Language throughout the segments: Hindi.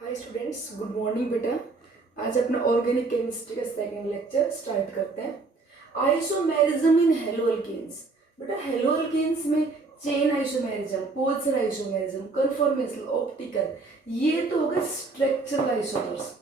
हाय स्टूडेंट्स, गुड मॉर्निंग बेटा। आज अपना ऑर्गेनिक केमिस्ट्री का सेकंड लेक्चर स्टार्ट करते हैं। Isomerism in haloalkanes. बेटा हेलोअल्केन्स में chain isomerism, polar isomerism, conformational, optical, ये तो हो गए स्ट्रक्चरल आइसोमर्स।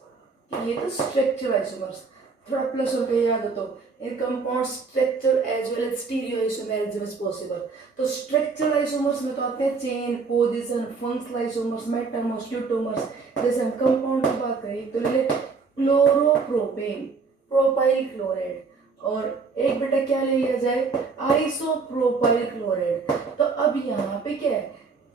ये तो स्ट्रक्चरल आइसोमर्स थोड़ा प्लस हो गया, याद हो तो in compound structure as well as stereo isomerism is possible. तो स्ट्रक्चरल आइसोमर्स में तो आते हैं chain, position, functional isomers, metamers, tautomers. जैसे हम कंपाउंड की बात करें तो ले क्लोरोप्रोपेन, प्रोपाइल क्लोराइड, और एक बेटा क्या ले लिया जाए, आइसोप्रोपाइल क्लोराइड। तो अब यहाँ पे क्या है,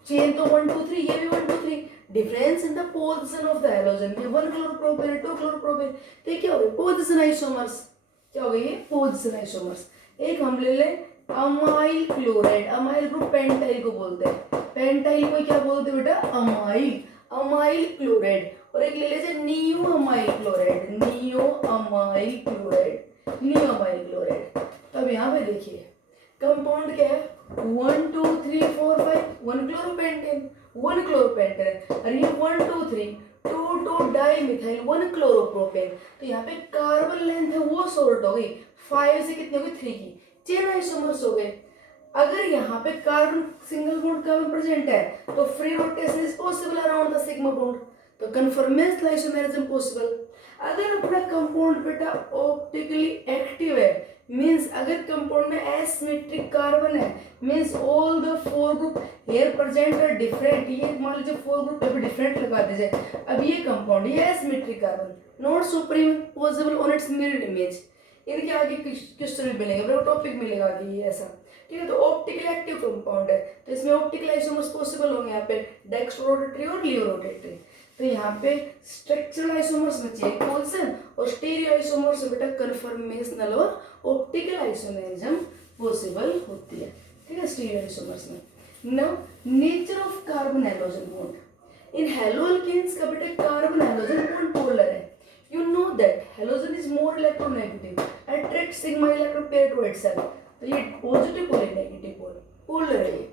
चेन तो 1 2 3, ये भी 1 2 3, difference in the position of the halogen में 1 क्लोरोप्रोपेन 2 क्लोरोप्रोपेन। तो ये क्या हो गया, पोजीशन आइसोमर्स। क्या हो गया ये, पोजीशन आइसोमर्स। एक हम ले लें amyl chloride, amyl group pentyl को बोलते हैं, पेंटाइल को क्या बोलते हैं बेटा, अमाइल, अमाइल क्लोराइड। और एक ले लीजिए neo amyl chloride, neo amyl chloride, neo amyl chloride. तो अब यहाँ पे देखिए कंपाउंड क्या है, 1 2 3 4 5, 1 क्लोरोपेंटेन, 1 क्लोरोपेंटेन, और ये 1 2 3 2 2 डाइमिथाइल, 1 क्लोरोप्रोपेन। तो यहाँ पे कार्बन लेंथ है वो शॉर्ट हो गई, 5 से कितने हो गई, 3 की, चेन आइसोमर्स हो गए। अगर यहाँ पे carbon single bond carbon present है तो free rotation is possible around the sigma bond, तो कन्फर्मेशनल आइसोमेरिज्म पॉसिबल। अगर अपना कंपाउंड बेटा ऑप्टिकली एक्टिव है, मींस अगर कंपाउंड में एसिमेट्रिक कार्बन है, means all the four group here present are different. ये मान लीजिए फोर ग्रुप पे डिफरेंट लगा दीजिए। अब ये कंपाउंड, ये asymmetric carbon not supreme possible on it's mirror image, इनके आगे क्वेश्चन मिलेगा, टॉपिक मिलेगा कि ये ऐसा, ठीक है। तो ऑप्टिकली एक्टिव कंपाउंड है तो इसमें ऑप्टिकल आइसोमर्स पॉसिबल होंगे यहाँ पे, डेक्स्ट्रो-रोटेटरी और लियो-रोटेटरी। तो यहाँ पे स्ट्रक्चरल आइसोमर्स में चेन पोजीशन और स्टीरियो आइसोमर्स में बेटा कन्फर्मेशनल और ऑप्टिकल आइसोमेरिज्म पॉसिबल होती है, ठीक है, स्टीरियो आइसोमर्स में। Now nature of carbon halogen bond in haloalkanes का बेटा कार्बन हैलोजन बॉन्ड पोलर है। You know that halogen is more electronegative, attract sigma electron pair to itself। तो ये पॉजिटिव पोल है, नेगेटिव पोल, पोलर है ये।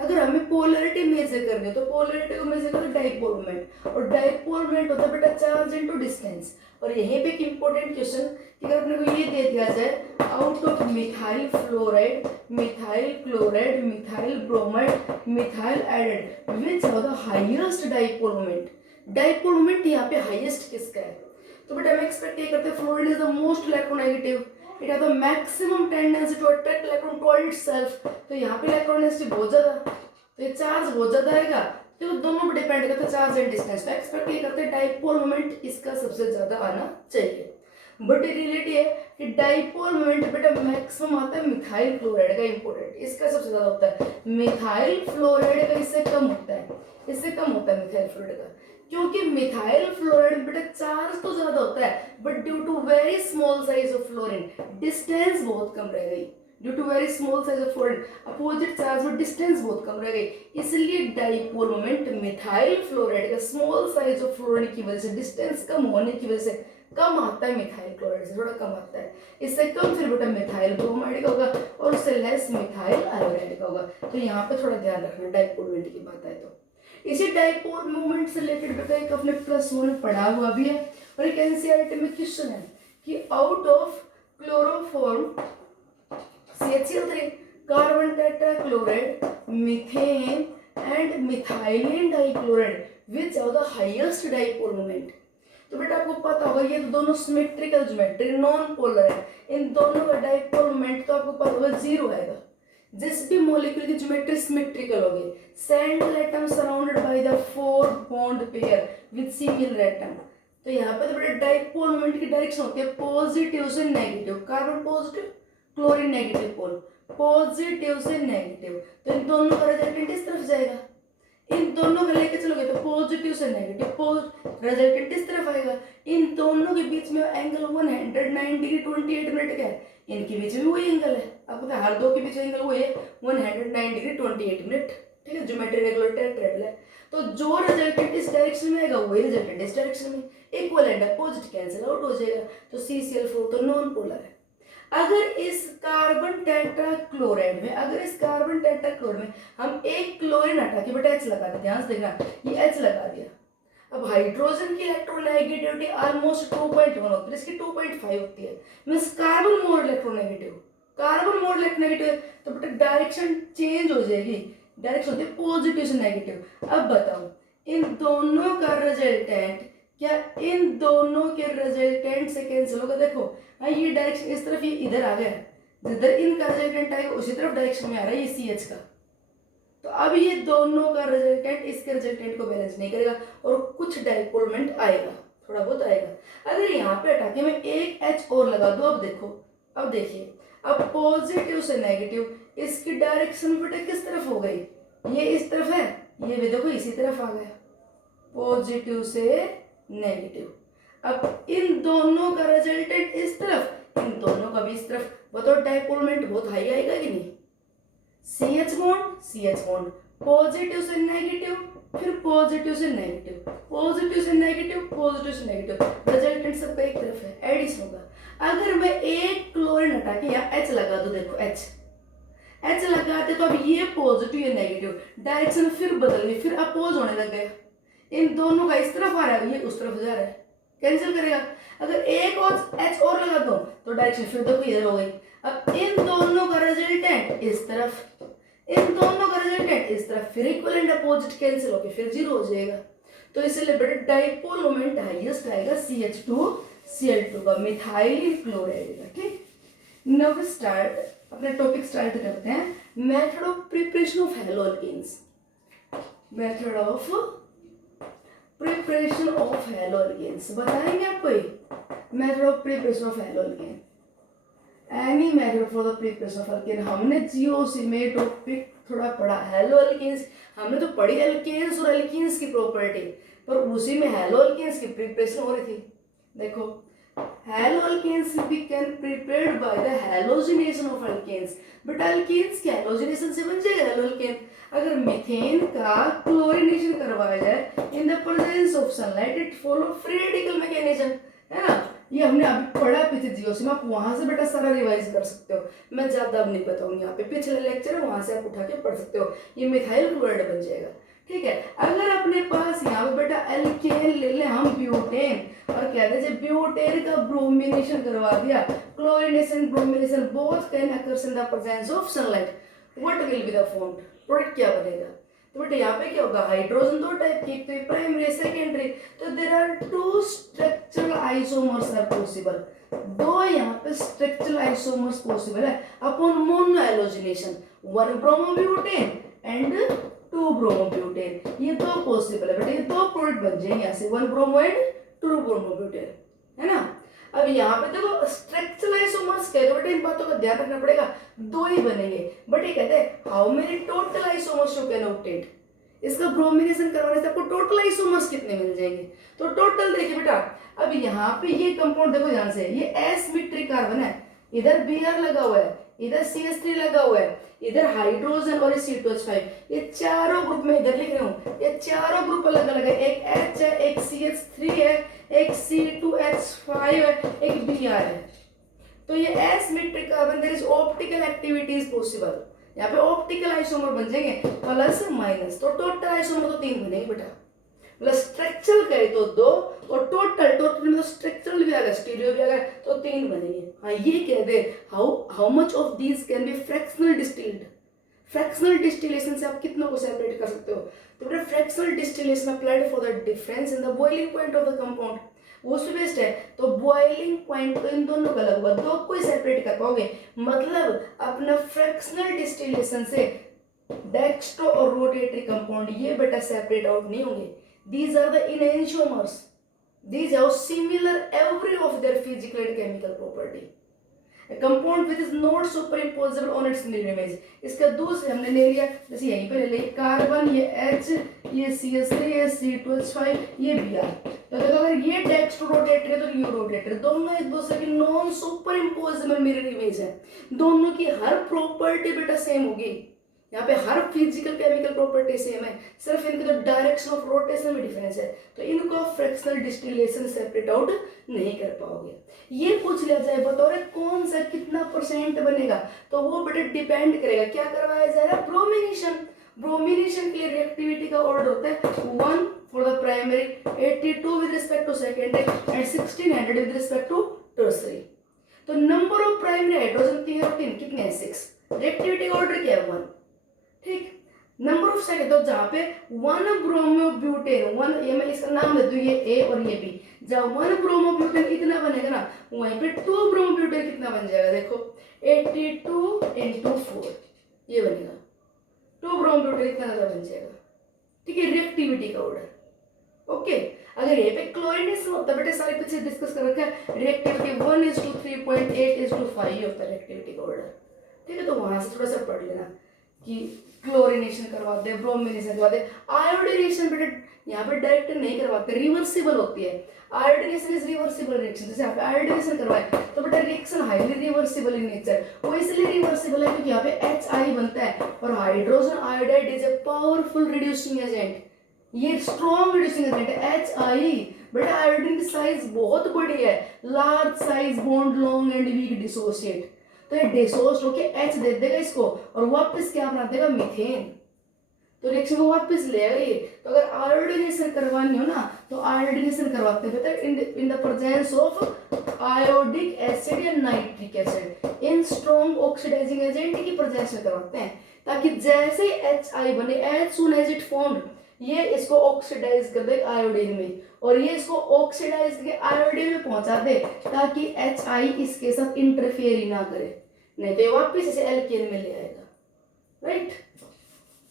अगर हमें पोलरिटी मेजर करनी है तो पोलरिटी को मेजर करते हैं डाइपोल मोमेंट, और डाइपोल मोमेंट होता है बेटा चार्ज इनटू डिस्टेंस। और यहीं पे एक इंपॉर्टेंट क्वेश्चन कि अगर अपने को ये दे दिया जाए out of methyl fluoride, methyl chloride, methyl bromide, methyl iodide, which are the highest dipole moment. Dipole moment यहाँ पे हाईएस्ट किसका है, तो बेटा हम एक्सपेक्ट ये करते हैं fluoride is the most electronegative, it has the maximum tendency to attract electron to itself. तो यहाँ पे इलेक्ट्रोनेगेटिव बहुत ज्यादा, तो ये चार्ज बहुत ज्यादा आएगा, तो दोनों पे डिपेंड करते हैं चार्ज एंड डिस्टेंस। तो एक्सपेक्ट ये करते हैं डाइपोल मोमेंट इसका सबसे ज्यादा आना चाहिए। बट रियलिटी है कि डाइपोल मोमेंट बेटा मैक्सिमम आता है मिथाइल क्लोराइड का, इंपॉर्टेंट, इसका सबसे ज्यादा होता है। मिथाइल फ्लोराइड का इससे कम होता है, इससे कम होता है मिथाइल फ्लोराइड का, क्योंकि मिथाइल फ्लोराइड बेटा चार्ज तो ज्यादा होता है but due to very small size of fluorine distance बहुत कम रह गई, due to very small size of fluorine opposite charge में डिस्टेंस बहुत कम रह गई, इसलिए डाइपोल मोमेंट मिथाइल फ्लोराइड का स्मॉल साइज ऑफ फ्लोरीन की वजह से, डिस्टेंस कम होने की वजह से कम आता है, मिथाइल क्लोराइड से थोड़ा कम आता है। इससे कम फिर बेटा मिथाइल ब्रोमाइड का होगा और उससे लेस मिथाइल आयोडाइड का होगा। तो यहाँ पे थोड़ा ध्यान रखना डाइपोल मोमेंट की बात है। तो इसी डाइपोल मूवमेंट से रिलेटेड बेटा एक अपने +1 में पढ़ा हुआ भी है, और एक एनसीईआरटी में क्वेश्चन है कि out of chloroform CHCl3, carbon tetrachloride, methane and methylene dichloride, which are the highest dipole moment. तो बेटा आपको पता होगा ये तो दोनों सिमेट्रिकल ज्योमेट्री, नॉन पोलर है, इन दोनों का डाइपोल मोमेंट तो आपको पता होगा 0 आएगा। जिस भी मॉलिक्यूल की ज्योमेट्री सिमेट्रिकल होगी, central atom surrounded by the 4 bond pair with similar atom. तो यहाँ पे तो बेटा डाइपोल मोमेंट की डायरेक्शन होती है पॉजिटिव से negative, carbon positive, chlorine negative pole, positive से नेगेटिव। तो इन दोनों का रिजल्टेंट इस तरफ जाएगा, इन दोनों को लेके चलोगे तो पॉजिटिव से नेगेटिव, रिजल्टेंट इस तरफ आएगा। इन दोनों के बीच में एंगल 109 डिग्री 28 मिनट का है, इनके बीच में वही एंगल है, आपको पता है हर दो के बीच एंगल वही है 109 डिग्री 28 मिनट, ठीक है, ज्योमेट्री रेगुलर टेट्राहेड्रल है। तो जो रिजल्टेंट इस डायरेक्शन में आएगा वही रिजल्टेंट इस डायरेक्शन में, equal and opposite cancel out हो जाएगा। तो CCl4 तो नॉन पोलर है। अगर इस कार्बन टेट्राक्लोराइड में, अगर इस कार्बन टेट्राक्लोराइड में हम एक क्लोरीन हटा के बेटा H लगा दें, ध्यान से देखना, ये H लगा दिया, अब हाइड्रोजन की इलेक्ट्रोनेगेटिविटी ऑलमोस्ट 2.1 होती है, इसकी 2.5 होती है। Means carbon more electronegative, carbon more electronegative, तो बेटा डायरेक्शन चेंज हो जाएगी, डायरेक्शन होती है पॉजिटिव से नेगेटिव। अब बताओ इन दोनों का रिजल्टेंट, क्या इन दोनों के रिजल्टेंट से कैंसिल होगा? देखो हाँ, ये डायरेक्शन इस तरफ, ये इधर आ गया, जिधर इनका रिजल्टेंट आएगा उसी तरफ डायरेक्शन में आ रहा है ये CH का। तो अब ये दोनों का रिजल्टेंट इसके रिजल्टेंट को बैलेंस नहीं करेगा और कुछ डाइपोलमेंट आएगा, थोड़ा बहुत आएगा। अगर यहाँ पे हटा के मैं एक H और लगा दूं, अब देखो, अब देखिए, अब पॉजिटिव से नेगेटिव, इसकी डायरेक्शन बेटा किस तरफ हो गई? ये इस तरफ है, ये भी देखो इसी तरफ आ गया, पॉजिटिव से नेगेटिव। अब इन दोनों का रिजल्टेंट इस तरफ, इन दोनों का भी इस तरफ, बताओ डाइपोलमेंट बहुत हाई आएगा कि नहीं? CH बॉन्ड, पॉजिटिव से नेगेटिव, फिर पॉजिटिव से नेगेटिव, पॉजिटिव से नेगेटिव, पॉजिटिव से नेगेटिव, रिजल्टेंट सबका एक तरफ है, एडिशन होगा। अगर मैं एक क्लोरीन हटा के यहाँ H लगा दूं, देखो H लगाते तो अब ये पॉजिटिव ये नेगेटिव, डायरेक्शन फिर बदल गई, फिर अपोज होने लग गया। इन दोनों का इस तरफ आ रहा है, ये उस तरफ जा रहा है, कैंसिल करेगा। अगर एक और H और लगा दो तो डायरेक्शन फिर देखो इधर हो गई। अब इन दोनों का रिजल्टेंट इस तरफ, इन दोनों का रिजल्टेंट इस तरफ, फिर इक्वल एंड अपोजिट कैंसिल होके फिर जीरो हो जाएगा। तो इसलिए बेटा डाइपोल मोमेंट हाईएस्ट आएगा CH2Cl2 का, मिथाइल क्लोराइड का। ठीक, नाउ स्टार्ट, अपना टॉपिक स्टार्ट करते हैं। Method of preparation of haloalkanes, method of preparation of haloalkanes बताएंगे आपको ये method of preparation of haloalkane, any method for the preparation of alkane. हमने जीओसी में टॉपिक थोड़ा पढ़ा हैलोअल्केन्स, हमने तो पढ़ी अल्केन्स और एल्कीन्स की प्रॉपर्टी, पर उसी में हैलोअल्केन्स की प्रिपरेशन हो रही थी। देखो हैलोअल्केन्स भी can prepared by the halogenation of alkanes, but alkanes के हैलोजिनेशन से बन जाएगा हैलोअल्केन। अगर मीथेन का क्लोरीनेशन करवाया जाए इन the presence of sunlight, it follow free radical mechanism, है ना। ये हमने अभी पढ़ा पीछे जीओसी में, आप वहां से बेटा सारा रिवाइज कर सकते हो, मैं ज्यादा अब नहीं बताऊंगी, यहाँ पे पिछले लेक्चर है वहां से आप उठा के पढ़ सकते हो। ये मिथाइल क्लोराइड बन जाएगा, ठीक है। अगर अपने पास यहाँ पे बेटा एल्केन ले ले हम ब्यूटेन, और कहते हैं ब्यूटेन का ब्रोमिनेशन करवा दिया, chlorination bromination both can occurs in the presence of sunlight, what will be the formed product, क्या बनेगा? तो बेटा यहाँ पे क्या होगा, हाइड्रोजन दो टाइप की, तो प्राइमरी सेकेंडरी, तो there are two structural isomers are possible, दो यहाँ पे स्ट्रक्चरल आइसोमर्स पॉसिबल है upon mono halogenation, one bromobutane and two bromobutane, ये दो पॉसिबल है बेटा, ये दो प्रोडक्ट बन जाएंगे यहाँ से, one bromo and two bromobutane, है ना। अब यहाँ पे देखो स्ट्रक्चरल आइसोमर्स कहते हैं, इन बातों का ध्यान रखना पड़ेगा, दो ही बनेंगे, बट ये कहते हैं how many total isomers you can obtain, इसका ब्रोमिनेशन करवाने से आपको टोटल आइसोमर्स कितने मिल जाएंगे। तो टोटल देखिए बेटा, अब यहाँ पे ये कंपाउंड देखो ध्यान से, ये एसिमेट्रिक कार्बन है, इधर Br लगा हुआ है, इधर CH3 लगा हुआ है, इधर हाइड्रोजन और C2H5, ये चारों ग्रुप में इधर लिख रहा हूँ, ये चारों ग्रुप अलग अलग है, एक H है, एक CH3 है, एक C2H5 है, एक Br है। तो ये asymmetric carbon, there is optical activities possible, यहाँ पे ऑप्टिकल आइसोमर बन जाएंगे प्लस माइनस, तो टोटल आइसोमर तो 3 बनेंगे बेटा, मतलब स्ट्रक्चरल कहे तो 2 और टोटल में तो स्ट्रक्चरल भी आ गया, स्टीरियो भी आ गया, तो 3 बनेंगे। हाँ ये कह दे how much of these can be fractional distilled, fractional distillation से आप कितनों को सेपरेट कर सकते हो, तो बेटा fractional distillation applied for the difference in the boiling point of the compound, वो से बेस्ट है। तो बॉइलिंग पॉइंट तो इन दोनों का अलग हुआ, दो को ही सेपरेट कर पाओगे, मतलब अपना फ्रैक्शनल डिस्टिलेशन से डेक्स्ट्रो और रोटेटरी कंपाउंड ये बेटा सेपरेट आउट नहीं होंगे, these are the enantiomers, these have similar every of their physical and chemical property, a compound which is not superimposable on its mirror image, इसका दूसरे हमने ले लिया, जैसे यहीं पे ले लिया कार्बन, ये H, ये CH3, ये C2H5, ये Br, तो देखो अगर ये डेक्स्ट्रो रोटेटर है तो ये रोटेटर, दोनों एक दूसरे की non super imposable mirror image है, दोनों की हर प्रॉपर्टी बेटा सेम होगी, यहाँ पे हर फिजिकल केमिकल प्रॉपर्टी सेम है, सिर्फ इनके जो डायरेक्शन ऑफ रोटेशन में डिफरेंस है, तो इनको फ्रैक्शनल डिस्टिलेशन सेपरेट आउट नहीं कर पाओगे। ये पूछ लिया जाए बतौर कौन सा कितना परसेंट बनेगा, तो वो बेटा डिपेंड करेगा क्या करवाया जाएगा, ब्रोमिनेशन, ब्रोमिनेशन के लिए रिएक्टिविटी का ऑर्डर होता है 1 for the primary, 82 with respect to secondary and 1600 with respect to tertiary. तो नंबर ऑफ प्राइमरी हाइड्रोजन कितने हैं 6, रिएक्टिविटी का ऑर्डर क्या है 1, ठीक। नंबर ऑफ सेकेंड, तो जहाँ पे 1 ब्रोमोब्यूटेन 1, ये मैं इसका नाम दे दूँ, ये ए और ये बी, जहाँ 1 ब्रोमोब्यूटेन इतना बनेगा ना, वहीं पे 2 ब्रोमोब्यूटेन कितना बन जाएगा, देखो 82 इंटू 4 ये बनेगा, 2 ब्रोमोब्यूटेन इतना ज़्यादा बन जाएगा, ठीक है, रिएक्टिविटी का ऑर्डर। ओके, अगर ये पे क्लोरीनेशन होता है बेटे, सारे पीछे डिस्कस कर रखा है, रिएक्टिविटी 1:3.8:5 होता है रिएक्टिविटी का ऑर्डर, ठीक है। तो वहां से थोड़ा सा पढ़ लेना कि क्लोरीनेशन करवाते हैं, ब्रोमिनेशन करवाते हैं, आयोडीनेशन बेटे यहाँ पे डायरेक्ट नहीं करवाते, रिवर्सिबल होती है। आयोडीनेशन इज रिवर्सिबल रिएक्शन, जैसे यहाँ पे आयोडीनेशन करवाए तो बेटा reaction highly reversible in nature, वो इसलिए रिवर्सिबल है क्योंकि यहाँ पे HI बनता है और hydrogen iodide is a powerful reducing agent, ये स्ट्रॉन्ग रिड्यूसिंग एजेंट है HI। बेटा आयोडीन की साइज बहुत बड़ी है, large size bond long and weak dissociate, तो ये डिसोसिएट होके H दे देगा इसको और वापस क्या बना देगा मीथेन, तो रिएक्शन को वापस ले आएगा ये। तो अगर आयोडीनेशन करवानी हो ना तो आयोडीनेशन करवाते हैं in the presence of iodic acid या nitric acid in strong oxidising agent की प्रेजेंस में करवाते हैं, ताकि जैसे ही HI बने, as soon as it formed, ये इसको ऑक्सीडाइज कर दे आयोडीन में और ये इसको ऑक्सीडाइज करके आयोडीन में पहुंचा दे, ताकि HI इसके साथ इंटरफेयर ही ना करे, नहीं तो ये वापस इसे एल्केन में ले आएगा, right.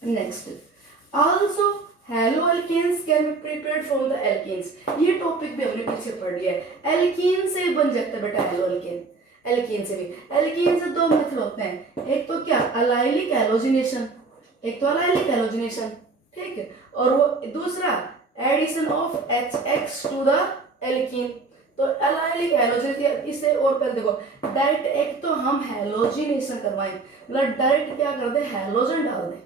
Next, also haloalkanes can be prepared from the alkenes, ये टॉपिक भी हमने पीछे पढ़ लिया है। एल्कीन से बन जाता है बेटा हैलोअल्केन, एल्कीन से भी। एल्कीन से दो मेथड होते हैं, एक तो क्या अलाइलिक हैलोजिनेशन, एक तो अलाइलिक हैलोजिनेशन, ठीक है, और वो दूसरा addition of HX to the alkene. तो अलाइलिक हैलोजिनेशन, इससे और पहले देखो डायरेक्ट, एक तो हम हैलोजिनेशन करवाएं, मतलब डायरेक्ट क्या कर दे, हैलोजन डाल दे,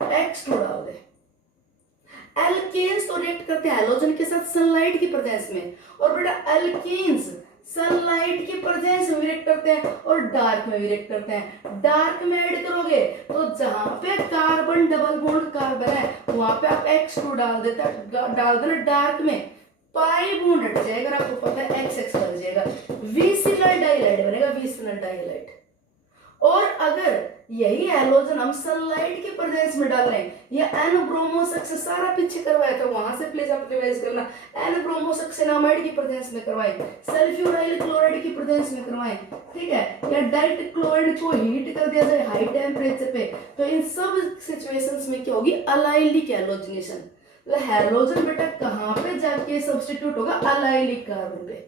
X2 डाल दे। एल्केन्स तो रिएक्ट करते हैं हैलोजन के साथ सनलाइट की प्रेजेंस में, और बेटा एल्कीन्स सनलाइट की प्रेजेंस में रिएक्ट करते हैं और डार्क में भी रिएक्ट करते हैं। डार्क में ऐड करोगे तो जहां पे कार्बन डबल बॉन्ड कार्बन है वहां पे आप X2 डाल देना डार्क में, पाई बॉन्ड हट जाएगा, आपको पता है XX बन जाएगा, विसिनल डाइलाइट बनेगा, विसिनल डाइलाइट। और अगर यही हैलोजन हम सनलाइट के प्रेजेंस में डाल रहे हैं, या एन ब्रोमोसक्सेन, सारा पीछे करवाया था वहां से प्लीज आप रिवाइज करना, एन ब्रोमोसक्सेनामाइड की प्रेजेंस में करवाएं, सल्फ्यूराइल क्लोराइड की प्रेजेंस में करवाएं, ठीक है, या डायरेक्ट क्लोराइड को हीट कर दिया जाए हाई टेम्परेचर पे, तो इन सब सिचुएशंस में क्या होगी, अलाइलिक हैलोजिनेशन। हैलोजन बेटा कहाँ पे जाके सब्स्टिट्यूट होगा, अलाइलिक कार्बन पे,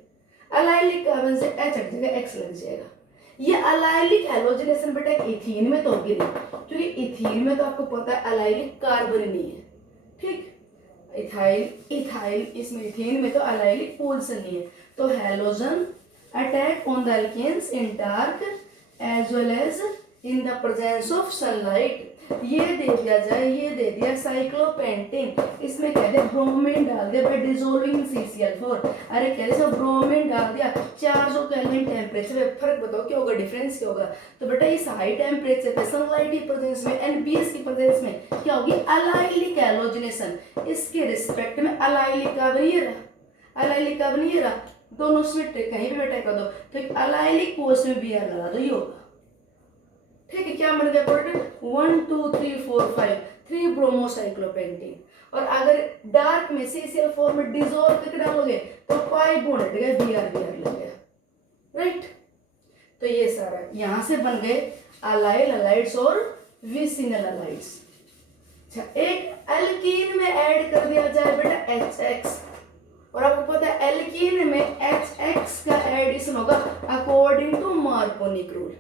अलाइलिक कार्बन से H हट जाएगा, X लग जाएगा। ये अलाइलिक हैलोजिनेशन बेटा इथीन में तो होगी नहीं, क्योंकि इथीन में तो आपको पता है अलाइलिक कार्बन नहीं है, ठीक, इथाइल इसमें इथीन में तो अलाइलिक पोजीशन नहीं है। तो halogen attack on the alkenes in dark as well as in the presence of sunlight. ये दे दिया जाए, ये दे दिया साइक्लोपेंटेन, इसमें कहते हैं ब्रोमीन डाल दिया बाय डिसॉल्विंग CCl4, अरे कहते हैं ब्रोमीन डाल दिया 400 केल्विन टेम्परेचर पे, फर्क बताओ क्या होगा, डिफरेंस क्या होगा। तो बेटा इस हाई टेम्परेचर पे सनलाइट की प्रेजेंस में, NBS की प्रेजेंस में क्या होगी, अलाइलिक हैलोजिनेशन, इसके रिस्पेक्ट में अलाइलिक कार्बन ये रहा, अलाइलिक कार्बन ये रहा, दोनों में कहीं भी बेटा कर दो, तो अलाइलिक पोस्ट में Br लगा दो, ये होगा, ठीक है। क्या बन गया प्रोडक्ट, 1 2 3 4 5 3 ब्रोमोसाइक्लोपेंटेन, और अगर डार्क में CCl4 में डिसॉल्व करके डालोगे तो पाई बॉन्ड हट गया, Br लग गया, राइट। तो ये सारा यहां से बन गए अलाइल हलाइड्स और विसिनल हलाइड्स। अच्छा, एक एल्कीन में ऐड कर दिया जाए बेटा HX, और आपको पता है एल्कीन में HX का एडिशन होगा अकॉर्डिंग टू मार्कोनिक रूल,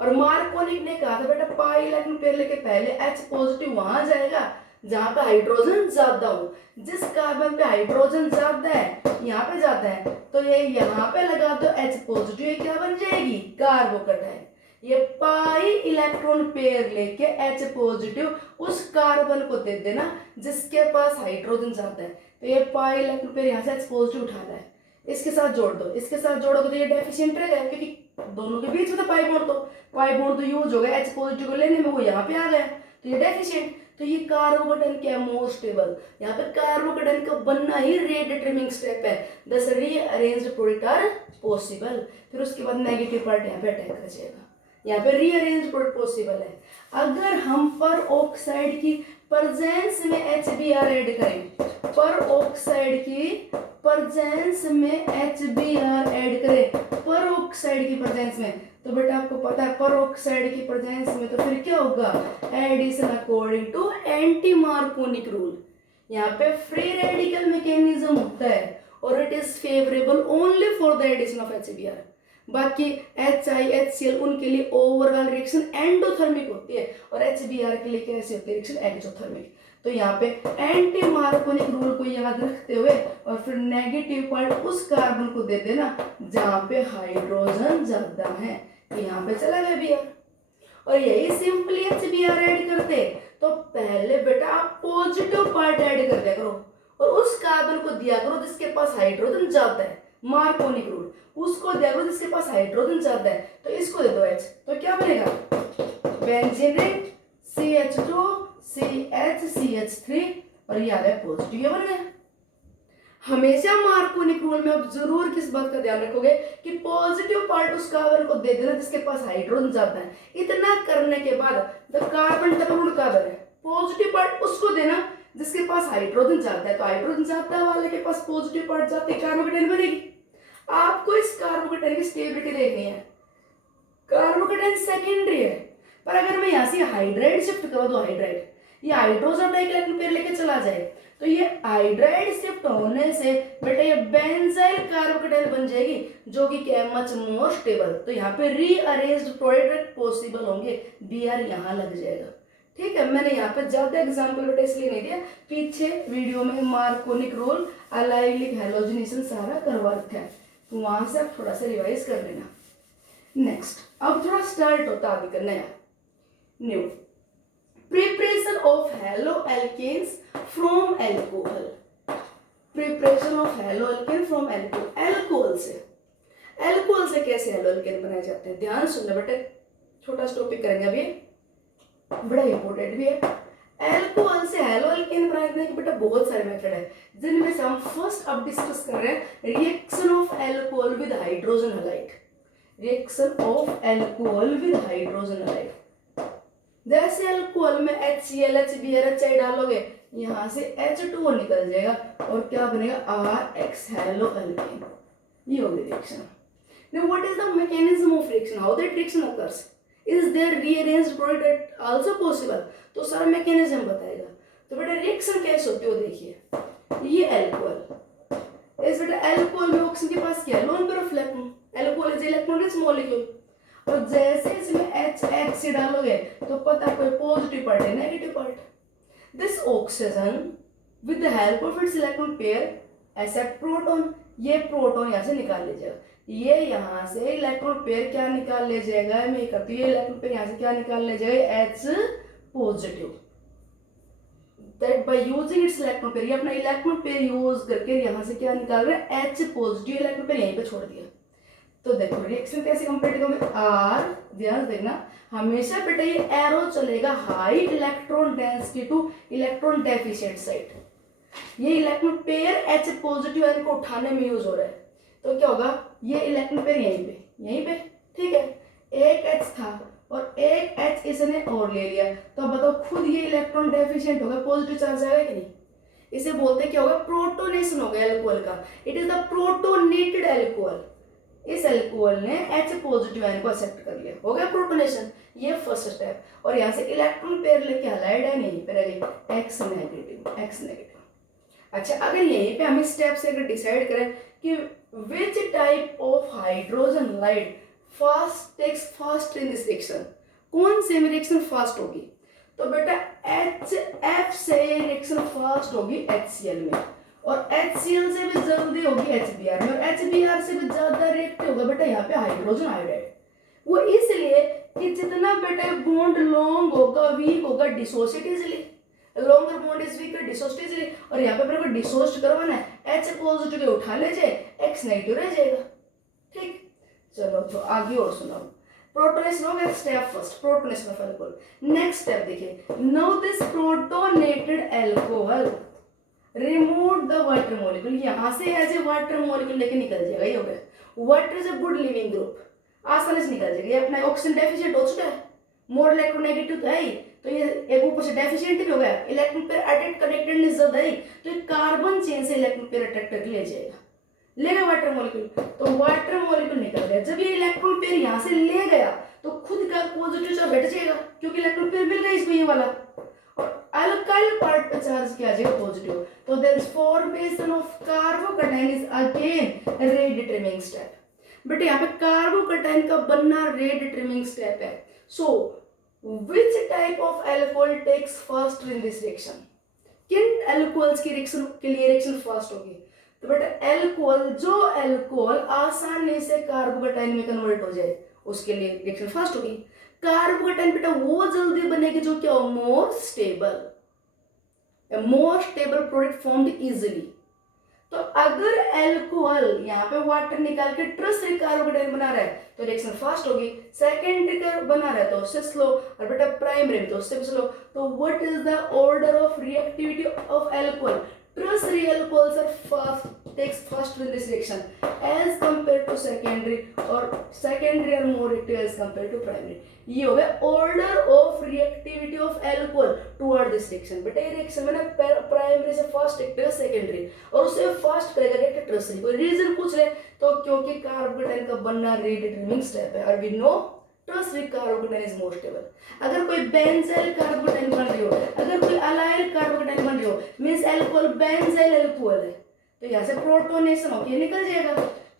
और मार्कोनिक ने कहा था बेटा पाई इलेक्ट्रॉन पेयर लेके पहले H पॉजिटिव वहां जाएगा जहां पे हाइड्रोजन ज्यादा हो, जिस कार्बन पे हाइड्रोजन ज्यादा है यहाँ पे जाता है, तो ये यहाँ पे लगा दो H पॉजिटिव, ये क्या बन जाएगी, कार्बोकेटाइन। ये पाई इलेक्ट्रॉन पेयर लेके H पॉजिटिव उस कार्बन को दे देना जिसके पास हाइड्रोजन ज्यादा है, तो ये पाई इलेक्ट्रॉन पेयर यहाँ से H पॉजिटिव उठाना है, इसके साथ जोड़ दो, इसके साथ जोड़ोगे तो ये डेफिशिएंट रहेगा, क्योंकि दोनों के बीच में तो पाई बॉन्ड तो यूज हो गया, H पॉजिटिव को लेने में वो यहाँ पे आ गया, तो ये डेफिशिएंट। तो ये कार्बोकेटाइन क्या है, मोर स्टेबल। यहाँ पे कार्बोकेटाइन का बनना ही रेट डिटरमिनिंग स्टेप है, दस रीअरेंज्ड प्रोडक्ट आर पॉसिबल। फिर उसके बाद नेगेटिव पार्ट यहाँ पे अटैक कर जाएगा, यहाँ पे रीअरेंज्ड प्रोडक्ट पॉसिबल है। अगर हम पर ऑक्साइड की प्रेजेंस में HBr ऐड करें, पर ऑक्साइड की प्रेजेंस में HBr ऐड करें, पर ऑक्साइड की प्रेजेंस में, तो बेटा आपको पता है पर ऑक्साइड की प्रेजेंस में, तो फिर क्या होगा, addition according to anti Markovnikov rule. यहाँ पे फ्री रेडिकल मैकेनिज्म होता है और it is favourable only for the addition of HBr। बाकी HiHCl उनके लिए ओवरऑल रिएक्शन एंडोथर्मिक होती है और HBr के लिए कैसे होती है रिएक्शन, एक्सोथर्मिक। तो यहाँ पे एंटी मार्कोनिक रूल को याद रखते हुए और फिर नेगेटिव पार्ट उस कार्बन को दे देना जहाँ पे हाइड्रोजन ज्यादा है, यहाँ पे चला गया Br। और यही सिंपली HBr ऐड करते तो पहले बेटा आप पॉजिटिव पार्ट ऐड कर दिया करो और उस कार्बन को दिया करो जिसके पास हाइड्रोजन ज्यादा है, मार्कोनिक रूल, उसको दिया करो जिसके पास हाइड्रोजन ज्यादा है, तो इसको दे दो H, तो क्या बनेगा, बेंजीन रिंग CH2 CH3 और ये आ गया पॉजिटिव, ये बन गया। हमेशा मार्कोनिक रूल में आप जरूर किस बात का ध्यान रखोगे कि पॉजिटिव पार्ट उस कार्बन को दे देना जिसके पास हाइड्रोजन ज्यादा है। इतना करने के बाद द कार्बन डबल कार्बन है, पॉजिटिव पार्ट उसको देना जिसके पास हाइड्रोजन ज्यादा है, तो हाइड्रोजन ज्यादा वाले के पास पॉजिटिव पार्ट जाते कार्बोकेटाइन बनेगी। आपको इस कार्बोकेटाइन की स्टेबिलिटी देखनी है, कार्बोकेटाइन सेकेंडरी है, पर अगर मैं यहाँ से हाइड्राइड शिफ्ट करूँ तो हाइड्राइड ये हाइड्रोजन एक इलेक्ट्रॉन पेयर लेके चला जाए तो ये हाइड्राइड शिफ्ट होने से बेटा ये बेंजाइल कार्बोकेटाइन बन जाएगी जो कि क्या है मच मोर स्टेबल। तो यहाँ पे रीअरेंज्ड प्रोडक्ट पॉसिबल होंगे, Br यहाँ लग जाएगा। ठीक है, मैंने यहाँ पे ज्यादा एग्जांपल बेटा इसलिए नहीं दिया, पीछे वीडियो में मार्कोनिक रूल अलाइलिक हैलोजनेशन सारा करवा रखा है, तो वहां से आप थोड़ा सा रिवाइज कर लेना। नेक्स्ट अब थोड़ा स्टार्ट होता आगे का नया new preparation of halo alkanes from alcohol, preparation of halo alkane from alcohol, alcohol से कैसे हेलो एल्केन बनाए जाते हैं, ध्यान सुनना बेटे, छोटा सा टॉपिक करेंगे अभी, बड़ा इंपॉर्टेंट भी है। एल्कोहल से हेलो एल्केन बनाने के बेटा बहुत सारे मेथड है, जिनमें से हम फर्स्ट अब डिस्कस कर रहे हैं reaction of alcohol with hydrogen halide, reaction of alcohol with hydrogen halide. जैसे अल्कोहल में HCl HBr HI डालोगे यहाँ से H2O निकल जाएगा और क्या बनेगा RX हेलो एल्केन, ये होगी reaction. Now what is the mechanism of reaction, how that reaction occurs, is there rearranged product also possible, तो सारा मैकेनिज्म बताएगा। तो बेटा रिएक्शन कैसे होती है वो देखिए, ये एल्कोहल, इस बेटा एल्कोहल में ऑक्सीजन के पास क्या है, lone pair of electron, alcohol is electron rich molecule, और जैसे इसमें HH डालोगे तो पता कोई पॉजिटिव पार्ट है negative part, this oxygen with the help of its electron pair accept proton, ये प्रोटॉन यहाँ से निकाल ले जाएगा, ये यहाँ से इलेक्ट्रॉन पेयर क्या निकाल ले जाएगा, मैं करती हूँ ये इलेक्ट्रॉन पेयर यहाँ से क्या निकाल ले जाएगा H positive, that by using its electron pair, ये अपना इलेक्ट्रॉन पेयर यूज करके यहाँ से क्या निकाल रहा है H पॉजिटिव, इलेक्ट्रॉन पेयर यहीं पे छोड़ दिया। तो देखो रिएक्शन कैसे कंप्लीट करोगे, R ध्यान देना हमेशा बेटा ये एरो चलेगा high electron density to electron deficient side, ये electron pair H positive ion को उठाने में यूज हो रहा है, तो क्या होगा ये इलेक्ट्रॉन पेयर यहीं पे ठीक है, एक H था और एक H इसने और ले लिया, तो अब बताओ खुद ये इलेक्ट्रॉन डेफिशिएंट होगा, पॉजिटिव चार्ज आएगा कि नहीं, इसे बोलते क्या होगा प्रोटोनेशन होगा एल्कोहल का, it is the protonated alcohol, इस एल्कोहल ने H पॉजिटिव आयन को एक्सेप्ट कर लिया, हो गया प्रोटोनेशन, ये फर्स्ट स्टेप। और यहाँ से इलेक्ट्रॉन पेयर लेके हैलाइड आयन यहीं पे रहेगी X नेगेटिव। अच्छा अगर यहीं पे हम इस स्टेप से अगर डिसाइड करें कि विच type of hydrogen halide fast in this reaction, कौन से में रिएक्शन फास्ट होगी, तो बेटा HF से रिएक्शन फास्ट होगी HCl में, और HCl से भी जल्दी होगी HBr में, और HBr से भी ज्यादा रिएक्टिव होगा बेटा यहाँ पे हाइड्रोजन आयोडाइड, वो इसलिए कि जितना बेटा बॉन्ड लॉन्ग होगा वीक होगा dissociate easily, longer bond is weak dissociate easily, और यहाँ पे अपने को डिसोसिएट करवाना है H पॉजिटिव उठा ले जाए X नेगेटिव रह जाएगा। ठीक चलो तो आगे और सुनाओ, प्रोटोनेशन हो गया step first, protonation of alcohol. Next step देखिए, now this protonated alcohol remove the water molecule, यहां से एज ए वाटर मॉलिक्यूल लेके निकल जाएगा, ये हो गया। Water is a good leaving group, आसानी से निकल जाएगा। ये अपना ऑक्सीजन डेफिशिएंट हो चुका है, मोर इलेक्ट्रोनेगेटिव तो है ही, तो ये एक ऊपर से डेफिशिएंट भी हो गया। इलेक्ट्रॉन पेयर अटैक कनेक्टेडनेस ज्यादा है, तो ये कार्बन चेन से इलेक्ट्रॉन पेयर अटैक करके ले जाएगा, लेगा वाटर मॉलिक्यूल, तो वाटर मॉलिक्यूल निकल गया। जब ये इलेक्ट्रॉन पेयर यहां से ले गया तो खुद का पॉजिटिव चार्ज घट जाएगा, क्योंकि इलेक्ट्रॉन पेयर मिल गया इसको ये वाला, और अल्काइल पार्ट पे चार्ज किया जाएगा पॉजिटिव। तो there is formation of carbocation is again rate determining step. But यहाँ पे कार्बोकैटायन का बनना रेट ट्रिमिंग स्टेप है। So which type of alcohol takes first in this reaction, किन अल्कोहल्स की रिएक्शन के लिए रिएक्शन फर्स्ट होगी? तो बेटा अल्कोहल, जो अल्कोहल आसानी से कार्बोकैटायन में कन्वर्ट हो जाए उसके लिए रिएक्शन फर्स्ट होगी। कार्बोकैटायन बेटा वो जल्दी बनेगी जो क्या हो, more stable product formed easily. तो अगर अल्कोहल यहाँ पे वाटर निकाल के ट्रसरी कार्बोकैटायन बना रहा है तो रिएक्शन फास्ट होगी, सेकेंडरी बना रहा है तो उससे स्लो, और बेटा प्राइमरी तो उससे भी स्लो। तो what is the order of reactivity of alcohol? Tertiary alcohols are takes first in this reaction as compared to secondary, or secondary are more reactive as compared to primary. ये हो गया order of reactivity of alcohol toward this reaction। बेटा ये रिएक्शन में ना प्राइमरी से फर्स्ट करेगा सेकेंडरी, और उससे फर्स्ट करेगा क्या टर्सरी। कोई रीजन पूछ ले तो क्योंकि कार्बोकैटायन का बनना रेट डिटरमिनिंग स्टेप है, और we know tertiary carbocation is more stable. अगर कोई बेंजाइल कार्बोकैटायन बन रही हो, अगर कोई अलाइल कार्बोकैटायन बन रही हो, मींस अल्कोहल बेंजाइल अल्कोहल है, तो यहाँ से प्रोटोनेशन होके निकल जाएगा,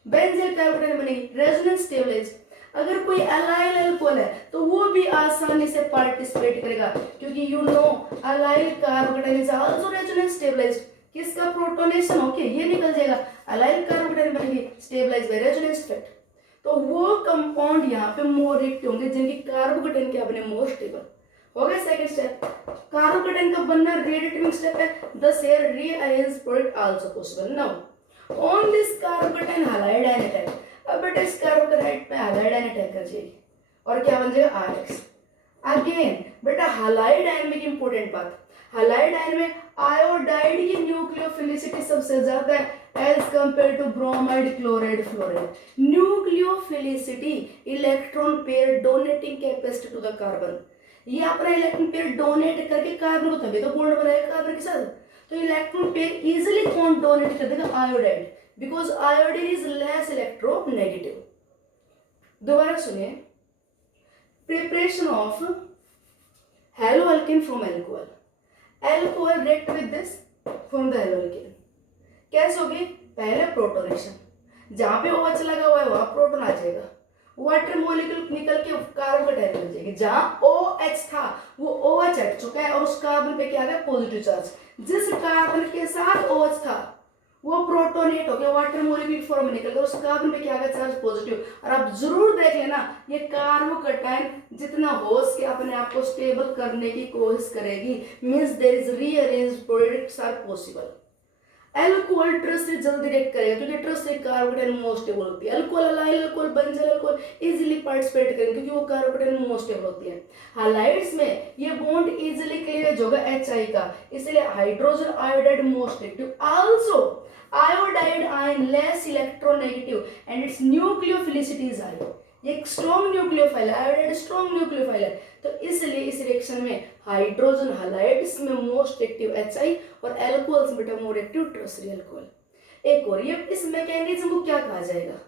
बेंजाइल कार्बोकैटायन बनेगी, रेजोनेंस स्टेबलाइज्ड। अगर कोई अलाइल अल्कोहल है तो वो भी आसानी से पार्टिसिपेट करेगा, क्योंकि you know allyl carbocation is also resonance stabilized. किसका प्रोटोनेशन होके ये निकल जाएगा, अलाइल कार्बोकैटायन बनेगी स्टेबलाइज्ड बाय रेजोनेंस इफेक्ट। तो वो कंपाउंड यहाँ पे मोर रिएक्टिव होंगे जिनकी कार्बोकैटायन क्या बने, मोर स्टेबल। हो गया सेकंड स्टेप, कार्बोकैटायन का बनना रिएक्टिविंग स्टेप है, the share rearrange product also possible. Now on this carbocation halide ion attack, अब बेटा इस कार्बोकैटायन पे हैलाइड आयन अटैक कर जाएगी और क्या बन जाएगा, RX। अगेन बेटा हैलाइड आयन में एक इंपॉर्टेंट बात, हैलाइड आयन में आयोडाइड की न्यूक्लियोफिलिसिटी सबसे ज्यादा है as compared to bromide, chloride, fluoride. Nucleophilicity, electron pair donating capacity to the carbon। ये अपना इलेक्ट्रॉन पेयर डोनेट करके कार्बन को तभी तो बॉन्ड बनाएगा कार्बन के साथ। तो इलेक्ट्रॉन पेयर इजीली कौन डोनेट कर देगा, iodide, because iodine is less electronegative. दोबारा सुनिए, preparation of haloalkane from alcohol, alcohol react with this from the haloalkane. कैसे होगी, पहले प्रोटोनेशन, जहां पे OH लगा हुआ है वहां प्रोटॉन आ जाएगा, वाटर मॉलिक्यूल निकल के कार्बोकैटायन बन जाएगी। जहां OH था वो OH हट चुका है और उस कार्बन पे क्या आ गया, पॉजिटिव चार्ज। जिस कार्बन के साथ OH था वो प्रोटोनेट हो गया, वाटर मॉलिक्यूल फॉर्म में निकल गया, उस कार्बन पे क्या आ गया, चार्ज पॉजिटिव। और आप जरूर देख लेना, ये कार्बोकैटायन जितना हो सके अपने आप को स्टेबल करने की कोशिश करेगी, means there is rearrange products are possible. Alcohol tertiary जल्दी रिएक्ट करेगा क्योंकि ट्रसरी कार्बोकैटायन मोस्ट स्टेबल होती है। Alcohol, allyl alcohol, benzyl alcohol easily participate करेंगे क्योंकि वो कार्बोकैटायन मोस्ट स्टेबल होती है। हैलाइड्स में ये बॉन्ड इजीली क्लीवेज होगा HI का, इसलिए hydrogen iodide most active. Also iodide ion less electronegative and it's nucleophilicity is high. ये एक स्ट्रॉन्ग न्यूक्लियोफाइल है, आयोडाइड स्ट्रॉन्ग न्यूक्लियोफाइल है, तो इसलिए इस रिएक्शन में हाइड्रोजन हैलाइड्स में मोस्ट एक्टिव HI और अल्कोहल्स में बेटा मोर एक्टिव टर्सरी अल्कोहल। एक और ये इस मैकेनिज्म को क्या कहा जाएगा,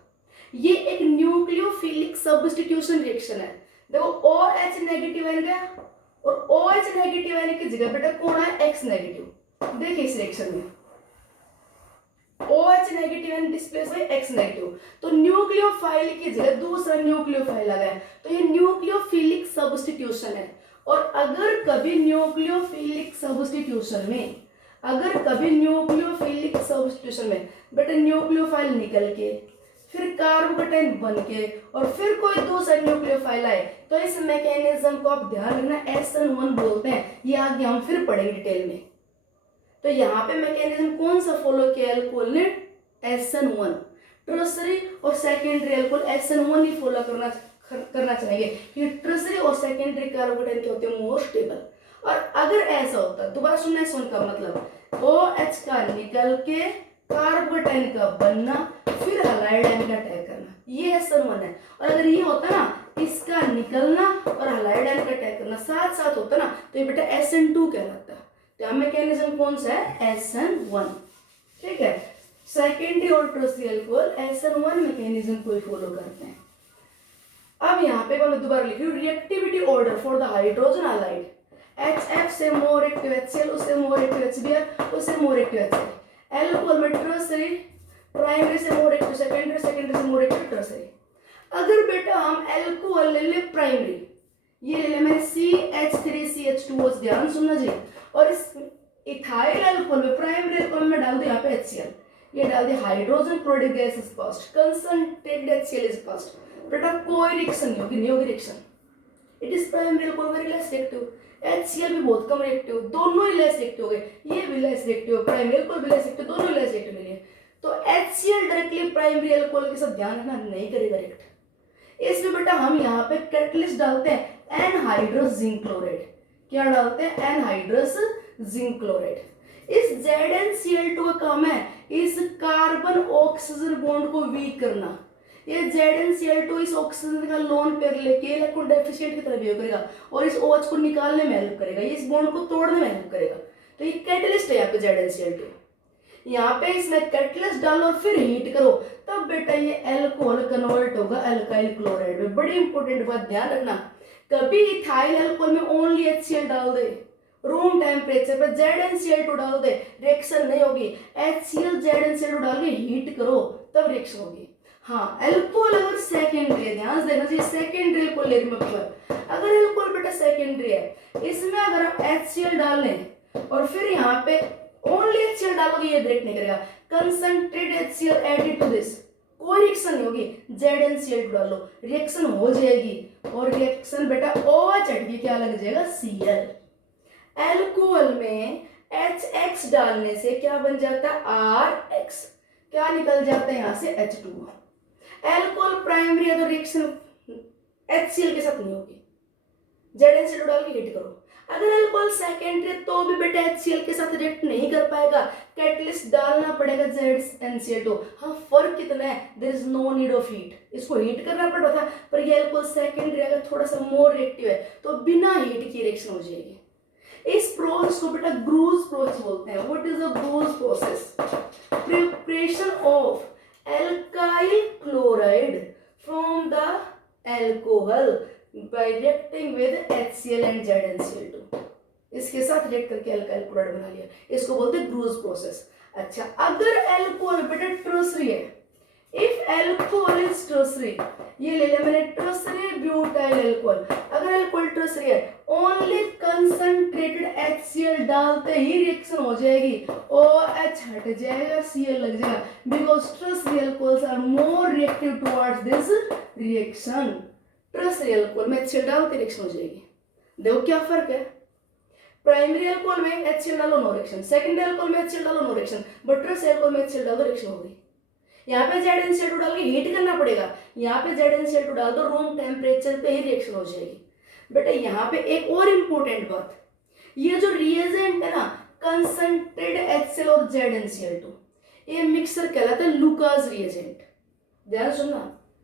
ये एक न्यूक्लियोफिलिक सब्स्टिट्यूशन रिएक्शन है। देखो OH नेगेटिव आयन गया और OH नेगेटिव आयन की जगह बेटा कौन है, X नेगेटिव। देखिए इस रिएक्शन में OH negative and displace bye X negative, तो न्यूक्लियोफाइल की जगह दूसरा न्यूक्लियोफाइल आ गया, तो ये न्यूक्लियोफिलिक सब्स्टिट्यूशन है। और अगर कभी न्यूक्लियोफिलिक सब्स्टिट्यूशन में, अगर कभी न्यूक्लियोफिलिक सब्स्टिट्यूशन में बेटा न्यूक्लियोफाइल निकल के फिर कार्बोकैटायन बन के और फिर कोई दूसरा न्यूक्लियोफाइल आए, तो इस मैकेनिज्म को आप ध्यान रखना SN1 बोलते हैं, ये आगे हम फिर पढ़ेंगे डिटेल में। तो यहाँ पे मैकेनिज्म कौन सा फॉलो किया अल्कोहल ने, SN1। टर्सरी और सेकेंडरी अल्कोहल SN1 ही फॉलो करना चाहेंगे कि टर्सरी और सेकेंडरी कार्बोकेटाइन क्या होते हैं, मोर स्टेबल। और अगर ऐसा होता, दोबारा सुनना है, सुन का मतलब OH का निकल के कार्बोकेटाइन का बनना, फिर हैलाइड आयन का अटैक करना, ये SN1 है। और अगर ये होता ना, इसका निकलना और हैलाइड आयन का अटैक करना साथ साथ होता ना, तो ये बेटा SN2 कहलाता। तो यहाँ मैकेनिज्म कौन सा है, SN1। ठीक है, सेकेंडरी और टर्सरी अल्कोहल SN1 मैकेनिज्म को फॉलो करते हैं। अब यहाँ पे मैं दोबारा लिख रही हूँ, reactivity order for the hydrogen halide, HF से मोर एक्टिव HCl, उससे मोर एक्टिव HBr, उससे मोर एक्टिव HCl। अल्कोहल में टर्सरी, प्राइमरी से मोर एक्टिव सेकेंडरी, सेकेंडरी से मोर एक्टिव टर्सरी। अगर बेटा हम अल्कोहल ले ले प्राइमरी, ये ले ले मैंने CH3CH2, ध्यान सुनना जी, और इस इथाइल अल्कोहल में प्राइमरी अल्कोहल में डाल दो यहाँ पे HCl, ये डाल दिया hydrogen chloride gas is past, concentrated HCl is past. बेटा कोई रिएक्शन नहीं होगी reaction. It is primary alcohol very less reactive, HCl भी बहुत कम रिएक्टिव, दोनों ही लेस रिएक्टिव हो गए, ये भी लेस रिएक्टिव, प्राइमरी अल्कोहल भी लेस रिएक्टिव, दोनों ही लेस रिएक्टिव मिले। तो HCl डायरेक्टली प्राइमरी अल्कोहल के साथ ध्यान रखना नहीं करेगा रिएक्ट। इसमें बेटा हम यहाँ पे कैटलिस्ट डालते हैं एनहाइड्रस जिंक क्लोराइड। क्या डालते हैं, एनहाइड्रस जिंक क्लोराइड। इस ZnCl2 का काम है इस कार्बन ऑक्सीजन बॉन्ड को वीक करना। ये ZnCl2 इस ऑक्सीजन का लोन पेयर लेके इलेक्ट्रॉन डेफिशिएंट की तरह बिहेव करेगा और इस OH को निकालने में हेल्प करेगा, ये इस बॉन्ड को तोड़ने में हेल्प करेगा। तो ये कैटलिस्ट है यहाँ पे ZnCl2। यहाँ पे इसमें कैटलिस्ट डालो और फिर हीट करो, तब बेटा ये अल्कोहल कन्वर्ट होगा अल्काइल क्लोराइड में। बड़ी इंपॉर्टेंट बात ध्यान रखना, कभी इथाइल अल्कोहल में ओनली HCl डाल दे, रूम टेम्परेचर पे ZnCl2 डाल दे, रिएक्शन नहीं होगी। HCl ZnCl2 डाल के हीट करो तब रिएक्शन होगी। हाँ, अल्कोहल अगर सेकेंडरी है, ध्यान देना चाहिए, सेकेंडरी अल्कोहल ले रही मैं पिक्चर। अगर अल्कोहल बेटा सेकेंडरी है, इसमें अगर आप HCl डाल लें और फिर यहाँ पे ओनली HCl डालोगे, ये ब्रेक नहीं करेगा। Concentrated HCl added to this, कोई रिएक्शन नहीं होगी। ZnCl2 डालो, रिएक्शन हो जाएगी और रिएक्शन बेटा OH हट के क्या लग जाएगा, Cl। अल्कोहल में HX डालने से क्या बन जाता है, RH, क्या निकल जाता है यहाँ से H2। अल्कोहल प्राइमरी है तो रिएक्शन HCl के साथ नहीं होगी, ZnCl2 डाल के हीट करो। अगर अल्कोहल सेकेंडरी तो भी बेटा HCl के साथ रिएक्ट नहीं कर पाएगा, कैटलिस्ट डालना पड़ेगा ZnCl2। हाँ, फर्क कितना है, there is no need of heat, इसको हीट करना पड़ रहा था, पर ये अल्कोहल सेकेंडरी अगर थोड़ा सा मोर रिएक्टिव है तो बिना हीट की रिएक्शन हो जाएगी। इस प्रोसेस को बेटा ग्रूज प्रोसेस बोलते हैं। What is a Groove's process, preparation of alkyl chloride from the alcohol by reacting with HCl and ZnCl2। इसके साथ रिएक्ट करके अल्काइल क्लोराइड बना लिया, इसको बोलते हैं ग्रूज प्रोसेस। अच्छा, अगर अल्कोहल बेटा टर्सरी है, इफ अल्कोहल इज टर्सरी, ये ले लिया मैंने टर्सरी ब्यूटाइल अल्कोहल। अगर अल्कोहल टर्सरी है, ओनली कंसंट्रेटेड HCl डालते ही रिएक्शन हो जाएगी, OH हट जाएगा, Cl लग जाएगा, because tertiary alcohols are more reactive towards this reaction. Tertiary alcohol में HCl डालते रिएक्शन हो जाएगी। देखो क्या फर्क है, प्राइमरी अल्कोहल में HCl डालो नो रिएक्शन, सेकेंडरी अल्कोहल में HCl डालो no reaction, but tertiary alcohol में HCl डालो रिएक्शन होगी। यहाँ पे ZnCl2 डाल के हीट करना पड़ेगा, यहाँ पे ZnCl2 डाल दो, रूम टेम्परेचर पे ही रिएक्शन हो जाएगी। बेटा यहाँ पे एक और इम्पोर्टेंट बात, ये जो रिएजेंट है ना कंसंट्रेटेड HCl और ZnCl2, ये मिक्सर कहलाता है लुकास रिएजेंट। ध्यान सुनना,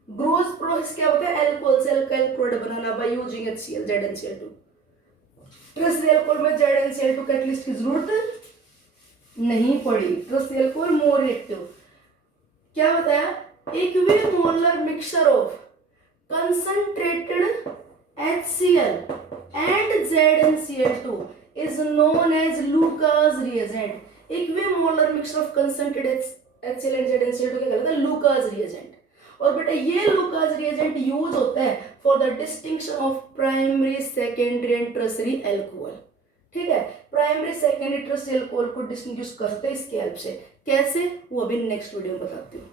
ग्रोथ प्रोसेस क्या होता है, अल्कोहल से alkyl chloride banana by using HCl ZnCl2। Tertiary alcohol में ZnCl2 कैटलिस्ट की जरूरत नहीं पड़ी, टर्सरी अल्कोहल मोर रिएक्टिव। क्या बताया, equimolar mixture of concentrated HCl and ZnCl2 is known as Lucas reagent। Equimolar mixture of concentrated HCl and ZnCl2 क्या कहलाता है, लुकास रिएजेंट। और बेटा ये लुकास रिएजेंट यूज होता है for the distinction of primary, secondary and tertiary alcohol. ठीक है, प्राइमरी, सेकेंडरी, टर्सरी अल्कोहल को डिस्टिंग्विश कर सकते हैं इसके हेल्प से। कैसे, वो अभी नेक्स्ट वीडियो में बताती हूँ।